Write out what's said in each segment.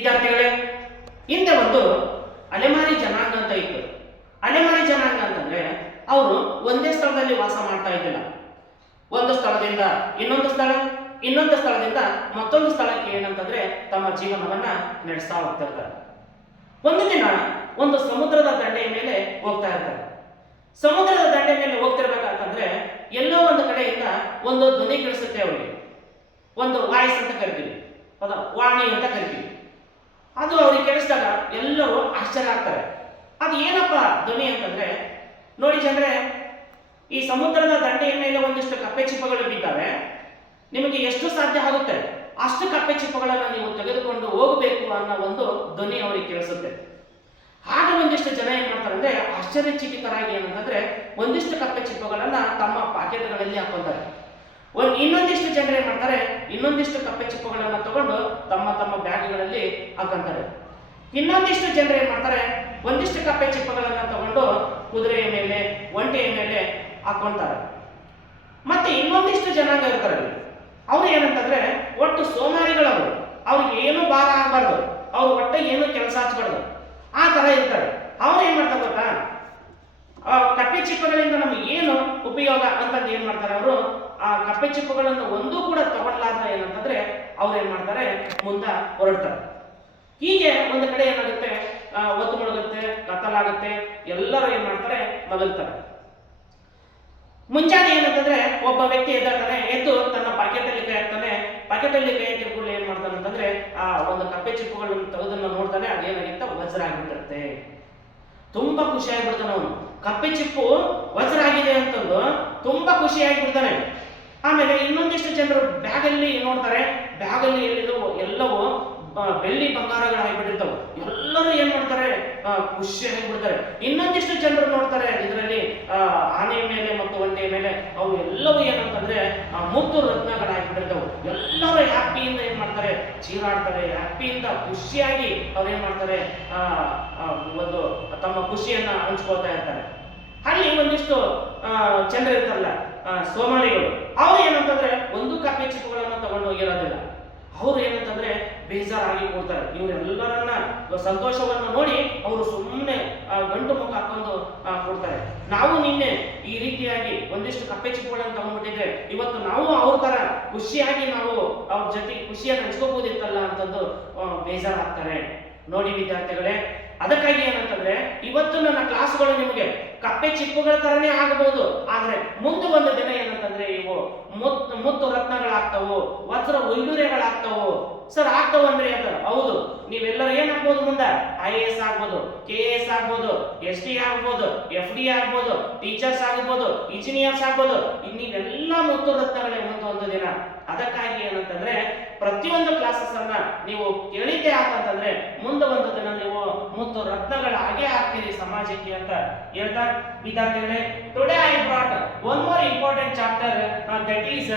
ವಿದ್ಯಾರ್ಥಿಗಳೇ, ಹಿಂದೆ ಒಂದು ಅಲೆಮಾರಿ ಜನಾಂಗ ಅಂತ ಇತ್ತು. ಅಲೆಮಾರಿ ಜನಾಂಗ ಅಂತಂದ್ರೆ ಅವರು ಒಂದೇ ಸ್ಥಳದಲ್ಲಿ ವಾಸ ಮಾಡ್ತಾ ಇದ್ದಿಲ್ಲ. ಒಂದು ಸ್ಥಳದಿಂದ ಇನ್ನೊಂದು ಸ್ಥಳ, ಇನ್ನೊಂದು ಸ್ಥಳದಿಂದ ಮತ್ತೊಂದು ಸ್ಥಳಕ್ಕೆ ಏನಂತಂದ್ರೆ ತಮ್ಮ ಜೀವನವನ್ನ ನಡೆಸ್ತಾ ಹೋಗ್ತಿರ್ತಾರೆ ಒಂದು ದಿನ ಒಂದು ಸಮುದ್ರದ ದಂಡೆಯ ಮೇಲೆ ಹೋಗ್ತಾ ಇರ್ತಾರೆ. ಸಮುದ್ರದ ದಂಡೆ ಮೇಲೆ ಹೋಗ್ತಿರ್ಬೇಕಂತಂದ್ರೆ ಎಲ್ಲೋ ಒಂದು ಕಡೆಯಿಂದ ಒಂದು ಧ್ವನಿ ಕೇಳಿಸುತ್ತೆ ಅವರಿಗೆ. ಒಂದು ವಾಯ್ಸ್ ಅಂತ ಕರಿತೀವಿ. ವಾಣಿ ಅಂತ ಕರಿತೀವಿ. ಅದು ಅವ್ರಿಗೆ ಕೇಳಿಸಿದಾಗ ಎಲ್ಲರೂ ಆಶ್ಚರ್ಯ ಆಗ್ತಾರೆ. ಅದು ಏನಪ್ಪ ಧ್ವನಿ ಅಂತಂದ್ರೆ, ನೋಡಿ ಜನರೇ, ಈ ಸಮುದ್ರದ ದಂಡೆಯ ಮೇಲೆ ಒಂದಿಷ್ಟು ಕಪ್ಪೆ ಚಿಪ್ಪಗಳು ಬಿದ್ದಾವೆ. ನಿಮಗೆ ಎಷ್ಟು ಸಾಧ್ಯ ಆಗುತ್ತೆ? ಅಷ್ಟು ಕಪ್ಪೆ ಚಿಪ್ಪಗಳನ್ನು ನೀವು ತೆಗೆದುಕೊಂಡು ಹೋಗಬೇಕು ಅನ್ನೋ ಒಂದು ಧ್ವನಿ ಅವರಿಗೆ ಕೇಳಿಸುತ್ತೆ. ಆಗ ಒಂದಿಷ್ಟು ಜನ ಏನ್ ಮಾಡ್ತಾರೆ ಅಂದ್ರೆ, ಆಶ್ಚರ್ಯಚಕಿತರಾಗಿ ಏನಂತಂದ್ರೆ, ಒಂದಿಷ್ಟು ಕಪ್ಪೆ ಚಿಪ್ಪಗಳನ್ನ ತಮ್ಮ ಪಾಕೆಟ್ಗಳಲ್ಲಿ ಹಾಕೊಂತಾರೆ. ಒಂದ್ ಇನ್ನೊಂದಿಷ್ಟು ಜನರು ಏನ್ ಮಾಡ್ತಾರೆ? ಇನ್ನೊಂದಿಷ್ಟು ಕಪ್ಪೆ ಚಿಪ್ಪುಗಳನ್ನ ತಗೊಂಡು ತಮ್ಮ ತಮ್ಮ ಬ್ಯಾಗ್ಗಳಲ್ಲಿ ಹಾಕೊಂತಾರೆ. ಇನ್ನೊಂದಿಷ್ಟು ಜನರು ಏನ್ ಮಾಡ್ತಾರೆ? ಒಂದಿಷ್ಟು ಕಪ್ಪೆ ಚಿಪ್ಪುಗಳನ್ನ ತಗೊಂಡು ಕುದುರೆಯ ಮೇಲೆ, ಒಂಟೆಯ ಮೇಲೆ ಹಾಕೊಂತಾರೆ. ಮತ್ತೆ ಇನ್ನೊಂದಿಷ್ಟು ಜನಾಂಗ ಇರ್ತಾರೆ. ಅವ್ರು ಏನಂತಂದ್ರೆ ಒಟ್ಟು ಸೋಮಾರಿಗಳವರು ಅವ್ರಿಗೆ ಏನು ಭಾರ ಆಗಬಾರ್ದು ಅವ್ರು ಒಟ್ಟ ಏನು ಕೆಲಸ ಹಚ್ಬಾರ್ದು ಆ ತರ ಇರ್ತಾರೆ ಅವ್ರು ಏನ್ ಮಾಡ್ತಾರೆ ಗೊತ್ತಾ ಆ ಕಪ್ಪೆ ಚಿಪ್ಪಗಳಿಂದ ನಮಗೆ ಏನು ಉಪಯೋಗ ಅಂತಂದು ಏನ್ ಮಾಡ್ತಾರೆ ಅವರು ಆ ಕಪ್ಪೆ ಚಿಪ್ಪಗಳನ್ನು ಒಂದೂ ಕೂಡ ತಗೊಳ್ಳಾರ್ದ ಏನಂತಂದ್ರೆ ಅವ್ರು ಏನ್ ಮಾಡ್ತಾರೆ ಮುಂದ ಹೊರಡ್ತಾರೆ. ಹೀಗೆ ಒಂದು ಕಡೆ ಏನಾಗುತ್ತೆ? ಒತ್ತು ಮುಳುಗುತ್ತೆ ಕತ್ತಲಾಗುತ್ತೆ ಎಲ್ಲರೂ ಏನ್ ಮಾಡ್ತಾರೆ ಮಲಗ್ತಾರೆ. ಮುಂಜಾನೆ ಏನಂತಂದ್ರೆ ಒಬ್ಬ ವ್ಯಕ್ತಿ ಎದ್ದಾಡ್ತಾನೆ, ಎದ್ದು ತನ್ನ ಪಾಕೆಟ್ ಅಲ್ಲಿ ಕೈ ಹಾಕ್ತಾನೆ. ಪಾಕೆಟ್ ಅಲ್ಲಿ ಕೈ ಹಾಕಿದ ಏನ್ ಮಾಡ್ತಾನೆ ಅಂತಂದ್ರೆ, ಆ, ಒಂದು ಕಪ್ಪೆ ಚಿಪ್ಪುಗಳನ್ನು ತೆಗೆದನ್ನ ನೋಡ್ತಾನೆ ಅದೇನಾಗಿತ್ತ ವಜ್ರ ಆಗಿಬಿಟ್ಟಿರುತ್ತೆ. ತುಂಬಾ ಖುಷಿ ಆಗಿಬಿಡ್ತಾನೆ ಅವನು. ಕಪ್ಪೆ ಚಿಪ್ಪು ವಜ್ರ ಆಗಿದೆ ಅಂತಂದು ತುಂಬಾ ಖುಷಿ ಆಗಿಬಿಡ್ತಾನೆ. ಆಮೇಲೆ ಜನರು ಬ್ಯಾಗಲ್ಲಿ ನೋಡ್ತಾರೆ, ಬ್ಯಾಗಲ್ಲಿ ಅಲ್ಲಿ ಎಲ್ಲವೂ ಬೆಳ್ಳಿ ಬಂಗಾರಗಳಾಗಿಬಿಟ್ಟಿರ್ತಾವೆ ಎಲ್ಲರೂ ಏನ್ ಮಾಡ್ತಾರೆ ಖುಷಿಯಾಗಿ ಖುಷಿ ಆಗಿಬಿಡ್ತಾರೆ. ಇನ್ನೊಂದಿಷ್ಟು ಜನರು ನೋಡ್ತಾರೆ, ಇದರಲ್ಲಿ ಆನೆ ಮೇಲೆ ಮತ್ತು ಒಂಟೆಯ ಮೇಲೆ ಅವು ಎಲ್ಲವೂ ಏನಂತಂದ್ರೆ ಮುತ್ತು ರತ್ನಗಳಾಗಿಬಿಟ್ಟಿರ್ತಾವೆ. ಎಲ್ಲರೂ ಹ್ಯಾಪಿಯಿಂದ ಏನ್ ಮಾಡ್ತಾರೆ, ಚೀರಾಡ್ತಾರೆ, ಹ್ಯಾಪಿಯಿಂದ ಖುಷಿಯಾಗಿ ಅವ್ರು ಏನ್ ಮಾಡ್ತಾರೆ ಒಂದು ತಮ್ಮ ಖುಷಿಯನ್ನ ಹಂಚ್ಕೊಳ್ತಾ ಇರ್ತಾರೆ. ಅಲ್ಲಿ ಒಂದಿಷ್ಟು ಜನರು ಇರ್ತಾರಲ್ಲ ಆ, ಸೋಮಾರಿಗಳು. ಅವ್ರು ಏನಂತಂದ್ರೆ ಒಂದು ಕಪ್ಪೆ ಚಿಪ್ಪುಗಳನ್ನು ತಗೊಂಡು ಹೋಗಿರೋದಿಲ್ಲ. ಅವ್ರು ಏನಂತಂದ್ರೆ ಬೇಜಾರಾಗಿ ಕೊಡ್ತಾರೆ. ಇವರೆಲ್ಲರನ್ನ ಸಂತೋಷವನ್ನ ನೋಡಿ ಅವರು ಸುಮ್ಮನೆ ಗಂಟು ಮುಖ ಹಾಕೊಂಡು ಕೊಡ್ತಾರೆ. ನಾವು ನಿನ್ನೆ ಈ ರೀತಿಯಾಗಿ ಒಂದಿಷ್ಟು ಕಪ್ಪೆ ಚಿಪ್ಪುಗಳನ್ನು ತಗೊಂಡ್ಬಿಟ್ಟಿದ್ರೆ ಇವತ್ತು ನಾವು ಅವ್ರ ತರ ಖುಷಿಯಾಗಿ ನಾವು ಅವ್ರ ಜೊತೆ ಖುಷಿಯಾಗಿ ಹಂಚ್ಕೋಬಹುದಿತ್ತಲ್ಲ ಅಂತಂದು ಬೇಜಾರಾಗ್ತಾರೆ. ನೋಡಿ ವಿದ್ಯಾರ್ಥಿಗಳೇ ಅದಕ್ಕಾಗಿ ಏನಂತಂದ್ರೆ ಇವತ್ತು ನನ್ನ ಕ್ಲಾಸ್ಗಳು ನಿಮಗೆ ಕಪ್ಪೆ ಚಿಪ್ಪುಗಳ ತರನೇ ಆಗಬಹುದು. ಆದ್ರೆ ಮುಂದೆ ಒಂದು ದಿನ ಏನಂತಂದ್ರೆ ಇವು ಮುತ್ತು ಮುತ್ತು ರತ್ನಗಳಾಗ್ತವು, ವಜ್ರ ಉಯ್ಯೂರೆಗಳಾಗ್ತವು ಸರ್ ಆಗ್ತಾವಂದ್ರೆ ಅದು ಹೌದು, ನೀವೆಲ್ಲರೂ ಏನಾಗ್ಬೋದು ಮುಂದೆ? ಐ ಎ ಎಸ್ ಆಗ್ಬೋದು ಕೆ ಎಸ್ ಆಗ್ಬೋದು ಎಸ್ ಟಿ ಆಗ್ಬೋದು ಎಫ್ ಡಿ ಆಗ್ಬೋದು ಟೀಚರ್ಸ್ ಆಗ್ಬೋದು ಇಂಜಿನಿಯರ್ಸ್ ಆಗ್ಬೋದು. ನೀವೆಲ್ಲ ಮುತ್ತು ರತ್ನಗಳೇ ಮುಂದೆ ಒಂದು ದಿನ. ಅದಕ್ಕಾಗಿ ಏನಂತಂದ್ರೆ, ಪ್ರತಿಯೊಂದು ಕ್ಲಾಸಸ್ ಅನ್ನ ನೀವು ಕೇಳಿದ್ದೆ ಆತಂತಂದ್ರೆ, ಮುಂದೆ ಒಂದು ದಿನ ನೀವು ಮುತ್ತು ರತ್ನಗಳ ಹಾಗೆ ಆಗ್ತೀರಿ ಸಮಾಜಕ್ಕೆ ಅಂತ ಹೇಳ್ತಾ ವಿದ್ಯಾರ್ಥಿಗಳೇ today I brought one more important chapter that is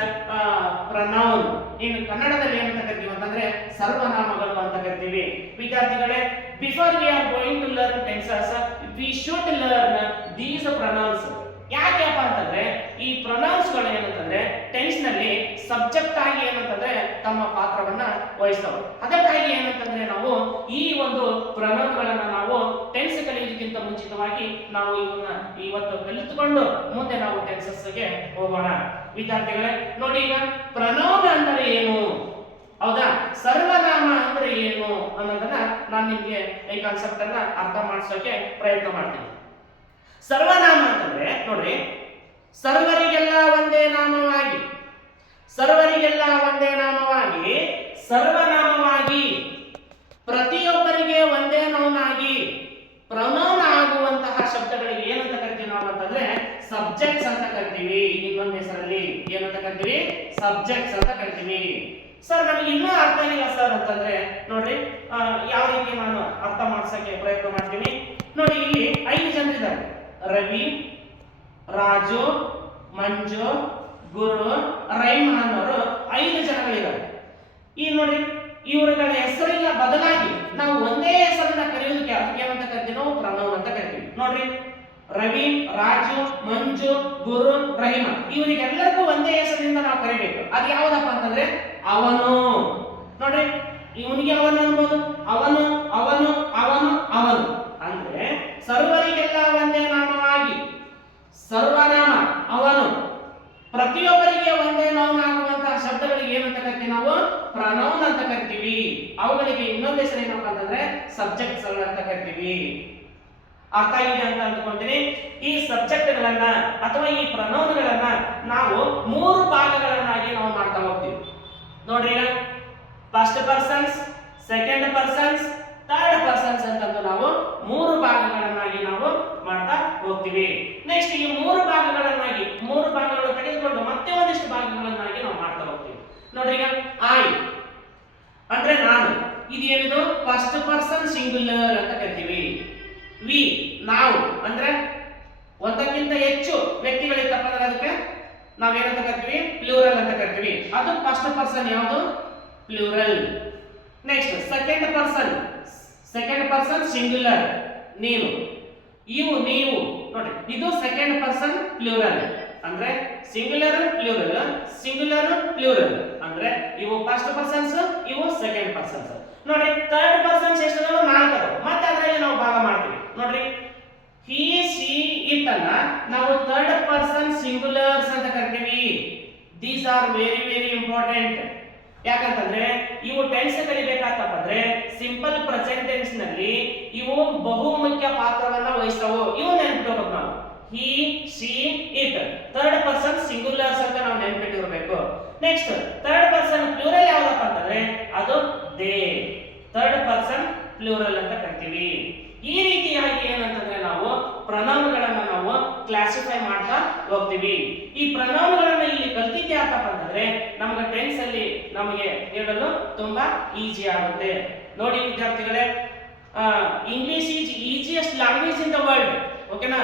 pronoun in ಕನ್ನಡದಲ್ಲಿ ಏನಂತ ಕರಿತೀವಿ? ಅಂತಂದ್ರೆ ಸರ್ವನಾಮಗಳು ಅಂತ ಕರಿತೀವಿ. ವಿದ್ಯಾರ್ಥಿಗಳೇ before we are going to learn tenses we should learn these pronouns ಯಾಕೆಪ್ಪ ಅಂತಂದ್ರೆ, ಈ ಪ್ರೊನೌನ್ಸ್ಗಳು ಏನಂತಂದ್ರೆ ಟೆನ್ಸ್ನಲ್ಲಿ ಸಬ್ಜೆಕ್ಟ್ ಆಗಿ ಏನಂತಂದ್ರೆ ತಮ್ಮ ಪಾತ್ರವನ್ನ ವಹಿಸ್ತವೆ. ಅದಕ್ಕಾಗಿ ಏನಂತಂದ್ರೆ ನಾವು ಈ ಒಂದು ಪ್ರೊನೌನ್ ಗಳನ್ನ ನಾವು ಟೆನ್ಸ್ ಕಲಿಯೋದಕ್ಕಿಂತ ಮುಂಚಿತವಾಗಿ ನಾವು ಇವನ್ನ ಇವತ್ತು ಕಲಿತುಕೊಂಡು ಮುಂದೆ ನಾವು ಟೆನ್ಸಸ್ಗೆ ಹೋಗೋಣ. ವಿದ್ಯಾರ್ಥಿಗಳೇ, ನೋಡಿ ಈಗ ಪ್ರನೌನ್ ಅಂದರೆ ಏನು? ಹೌದಾ? ಸರ್ವನಾಮ ಅಂದ್ರೆ ಏನು ಅನ್ನೋದನ್ನ ನಾನು ನಿಮಗೆ ಈ ಕಾನ್ಸೆಪ್ಟ್ ಅನ್ನ ಅರ್ಥ ಮಾಡಿಸೋಕೆ ಪ್ರಯತ್ನ ಮಾಡ್ತೀನಿ. ಸರ್ವನಾಮ ಅಂತಂದ್ರೆ ನೋಡ್ರಿ, ಸರ್ವರಿಗೆಲ್ಲ ಒಂದೇ ನಾಮವಾಗಿ, ಸರ್ವರಿಗೆಲ್ಲ ಒಂದೇ ನಾಮವಾಗಿ, ಸರ್ವನಾಮವಾಗಿ, ಪ್ರತಿಯೊಬ್ಬರಿಗೆ ಒಂದೇ ನೌನಾಗಿ ಪ್ರನೌನ ಆಗುವಂತಹ ಶಬ್ದಗಳಿಗೆ ಏನಂತ ಕರಿತೀವಿ ನಾವು ಅಂತಂದ್ರೆ ಸಬ್ಜೆಕ್ಟ್ಸ್ ಅಂತ ಕರಿತೀವಿ. ಇನ್ನೊಂದು ಹೆಸರಲ್ಲಿ ಏನಂತ ಕರಿತೀವಿ? ಸಬ್ಜೆಕ್ಟ್ಸ್ ಅಂತ ಕರಿತೀವಿ. ಸರ್ ನಮಗೆ ಇನ್ನೂ ಅರ್ಥ ಆಗಿಲ್ಲ ಸರ್ ಅಂತಂದ್ರೆ, ನೋಡ್ರಿ ಯಾವ ರೀತಿ ನಾನು ಅರ್ಥ ಮಾಡಿಸಕ್ಕೆ ಪ್ರಯತ್ನ ಮಾಡ್ತೀನಿ. ನೋಡಿ, ಇಲ್ಲಿ ಐದು ಜನರಿದ್ದಾರೆ ರವಿ, ರಾಜು, ಮಂಜು, ಗುರು, ರೈಮ್ ಅನ್ನೋರು ಐದು ಜನಗಳಿದ್ದಾರೆ. ಈ ನೋಡಿ, ಇವರುಗಳ ಹೆಸರಿನ ಬದಲಾಗಿ ನಾವು ಒಂದೇ ಹೆಸರನ್ನ ಕರೆಯೋದಕ್ಕೆ ಏನಂತ ಕರಿತೀವಿ ನಾವು? ಪ್ರಣವ್ ಅಂತ ಕರಿತೀವಿ. ನೋಡ್ರಿ, ರವಿ, ರಾಜು, ಮಂಜು, ಗುರು ರಹಿಮ ಇವರಿಗೆಲ್ಲರಿಗೂ ಒಂದೇ ಹೆಸರಿನಿಂದ ನಾವು ಕರಿಬೇಕು. ಅದು ಯಾವ್ದಪ್ಪ ಅಂತಂದ್ರೆ ಅವನು. ನೋಡ್ರಿ, ಇವನಿಗೆ ಅವನು ಅನ್ಬೋದು ಅವನು ಅವನು ಅವನು ಅವನು. ಅಂದ್ರೆ ಸರ್ವರಿಗೆಲ್ಲ ಒಂದೇ ನಾಮವಾಗಿ, ಸರ್ವನಾಮ, ಅವನು. ಪ್ರತಿಯೊಬ್ಬರಿಗೆ ಒಂದೇ ನೋವುನಾಗುವಂತಹ ಶಬ್ದಗಳಿಗೆ ಏನಂತ ಕರಿತೀವಿ ನಾವು? ಪ್ರನೌನ್ ಅಂತ ಕರಿತೀವಿ. ಅವುಗಳಿಗೆ ಇನ್ನೊಂದು ಹೆಸರು ಏನಪ್ಪ ಅಂತಂದ್ರೆ ಸಬ್ಜೆಕ್ಟ್ಸ್ ಅಂತ ಕರಿತೀವಿ. ಅರ್ಥ ಇದೆ ಅಂತ ಅಂದ್ಕೊಂತೀನಿ ಈ ಸಬ್ಜೆಕ್ಟ್ಗಳನ್ನ ಅಥವಾ ಈ ಪ್ರನೌನ್ಗಳನ್ನ ನಾವು ಮೂರು ಭಾಗಗಳನ್ನಾಗಿ ನಾವು ಮಾಡ್ತಾ ಹೋಗ್ತೀವಿ. ನೋಡ್ರಿ first persons second persons third persons ಅಂತಂದು ನಾವು ಮೂರು ಭಾಗಗಳನ್ನಾಗಿ ನಾವು ಮಾಡ್ತಾ ಹೋಗ್ತೀವಿ. ನೆಕ್ಸ್ಟ್ ಈ ಮೂರು ಭಾಗಗಳನ್ನಾಗಿ, ಮೂರು ಭಾಗಗಳನ್ನು ತೆಗೆದುಕೊಂಡು ಮತ್ತೆ ಒಂದಿಷ್ಟು ಭಾಗಗಳನ್ನಾಗಿ ನಾವು ಮಾಡ್ತಾ ಹೋಗ್ತೀವಿ. ನೋಡ್ರಿ ಈಗ ಐ ಅಂದ್ರೆ ನಾನು. ಇದು ಏನಿದು ಫಸ್ಟ್ ಪರ್ಸನ್ ಸಿಂಗುಲರ್ ಅಂತ ಕರಿತೀವಿ. ವಿ ನಾವು. ಅಂದ್ರೆ ಒಂದಕ್ಕಿಂತ ಹೆಚ್ಚು ವ್ಯಕ್ತಿಗಳಿತ್ತಪ್ಪ ಅದಕ್ಕೆ ನಾವೇನಂತ ಕರಿತೀವಿ ಪ್ಲೂರಲ್ ಅಂತ ಕರಿತೀವಿ ಅದು ಫಸ್ಟ್ ಪರ್ಸನ್ ಯಾವುದು? Plural next second person second person singular ನೀನು ಇವು, ನೀವು. ನೋಡಿ, ಇದು ಸೆಕೆಂಡ್ ಪರ್ಸನ್ ಪ್ಲೂರಲ್ ಅಂದ್ರೆ ಸಿಂಗ್ಯುಲರ್ ಪ್ಲೂರಲ್ ಸಿಂಗ್ಯುಲರ್ ಪ್ಲೂರಲ್ ಅಂದ್ರೆ ಇವು ಫಸ್ಟ್ ಪರ್ಸನ್ಸ್ ಇವು ಸೆಕೆಂಡ್ ಪರ್ಸನ್ಸ್ ನೋಡಿ ಥರ್ಡ್ ಪರ್ಸನ್ಸ್ ಎಷ್ಟು ನಾಲ್ಕು ಮತ್ತೆ ಅದರಲ್ಲಿ ನಾವು ಭಾಗ ಮಾಡ್ತೀವಿ. ನೋಡ್ರಿ ಹಿ ಸಿ ಇಟ್ ಅನ್ನ ನಾವು ಥರ್ಡ್ ಪರ್ಸನ್ ಸಿಂಗುಲರ್ಸ್ ಅಂತ ಕರಿತೀವಿ. These are very very important ಯಾಕಂತಂದ್ರೆ, ಇವು ಟೆನ್ಸ್ ಕಲಿಬೇಕಾತಪ್ಪ ಅಂದ್ರೆ ಸಿಂಪಲ್ ಪ್ರೆಸೆಂಟ್ ಟೆನ್ಸ್ನಲ್ಲಿ ಇವು ಬಹುಮುಖ್ಯ ಪಾತ್ರವನ್ನ ವಹಿಸ್ತಾವು. ಇವು ನೆನ್ಪಿಟ್ಕೋಬೇಕು ನಾವು. He she it third person singulars ಅಂತ ನಾವು ನೆನ್ಪಿಟ್ಟಿರ್ಬೇಕು. ನೆಕ್ಸ್ಟ್ ಥರ್ಡ್ ಪರ್ಸನ್ ಪ್ಲೂರಲ್ ಯಾವ್ದಪ್ಪ ಅಂತಂದ್ರೆ, ಅದು ದೇ ಥರ್ಡ್ ಪರ್ಸನ್ ಪ್ಲೂರಲ್ ಅಂತ ಕರಿತೀವಿ. ಈ ರೀತಿಯಾಗಿ ಏನಂತಂದ್ರೆ ನಾವು ಪ್ರನೌನ್ಗಳನ್ನ ನಾವು ಕ್ಲಾಸಿಫೈ ಮಾಡ್ತಾ ಹೋಗ್ತೀವಿ. ಈ ಪ್ರನೌನ್ಗಳನ್ನ ಇಲ್ಲಿ ಕಲ್ತಿದ್ದೆ ಯಾಕಪ್ಪ ಅಂತಂದ್ರೆ, ನಮಗೆ ಟೆನ್ಸ್ ಅಲ್ಲಿ ನಮಗೆ ಹೇಳಲು ತುಂಬಾ ಈಜಿ ಆಗುತ್ತೆ. ನೋಡಿ ವಿದ್ಯಾರ್ಥಿಗಳೇ English is easiest language in the world ಓಕೆನಾ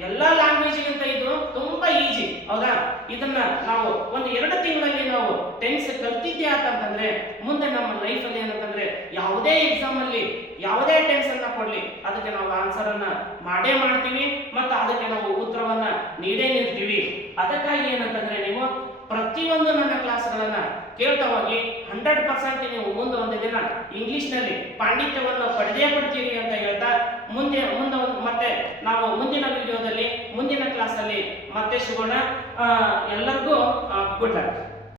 ಎಲ್ಲಾ ಲ್ಯಾಂಗ್ವೇಜ್ಗಿಂತ ಇದು ತುಂಬಾ ಈಜಿ ಹೌದಾ? ಇದನ್ನ ನಾವು ಒಂದು ಎರಡು ತಿಂಗಳಲ್ಲಿ ನಾವು ಟೆನ್ಸ್ ಕಲ್ತಿದ್ದೆ ಅಂತಂದ್ರೆ, ಮುಂದೆ ನಮ್ಮ ಲೈಫ್ ಅಲ್ಲಿ ಏನಂತಂದ್ರೆ, ಯಾವುದೇ ಎಕ್ಸಾಮ್ ಅಲ್ಲಿ ಯಾವುದೇ ಟೆನ್ಸ್ ಅನ್ನ ಕೊಡ್ಲಿ. ಅದಕ್ಕೆ ನಾವು ಆನ್ಸರ್ ಅನ್ನ ಮಾಡೇ ಮಾಡ್ತೀವಿ ಮತ್ತು ಅದಕ್ಕೆ ನಾವು ಉತ್ತರವನ್ನ ನೀಡೇ ನಿಲ್ತೀವಿ. ಅದಕ್ಕಾಗಿ ಏನಂತಂದ್ರೆ ನೀವು ಪ್ರತಿಯೊಂದು ನನ್ನ ಕ್ಲಾಸ್ಗಳನ್ನ ಕೇಳ್ತಾ ಹೋಗಿ ಹಂಡ್ರೆಡ್ ಪರ್ಸೆಂಟ್ ನೀವು ಮುಂದೆ ಒಂದು ದಿನ ಇಂಗ್ಲಿಷ್ನಲ್ಲಿ ಪಾಂಡಿತ್ಯವನ್ನು ಪಡೆದೇ ಪಡ್ತೀರಿ ಅಂತ ಹೇಳ್ತಾ ಮುಂದೆ ಮುಂದೆ ಮತ್ತೆ ನಾವು ಮುಂದಿನ ವಿಡಿಯೋದಲ್ಲಿ ಮುಂದಿನ ಕ್ಲಾಸಲ್ಲಿ ಮತ್ತೆ ಸಿಗೋಣ. ಎಲ್ಲರಿಗೂ ಗುಡ್ ಲಕ್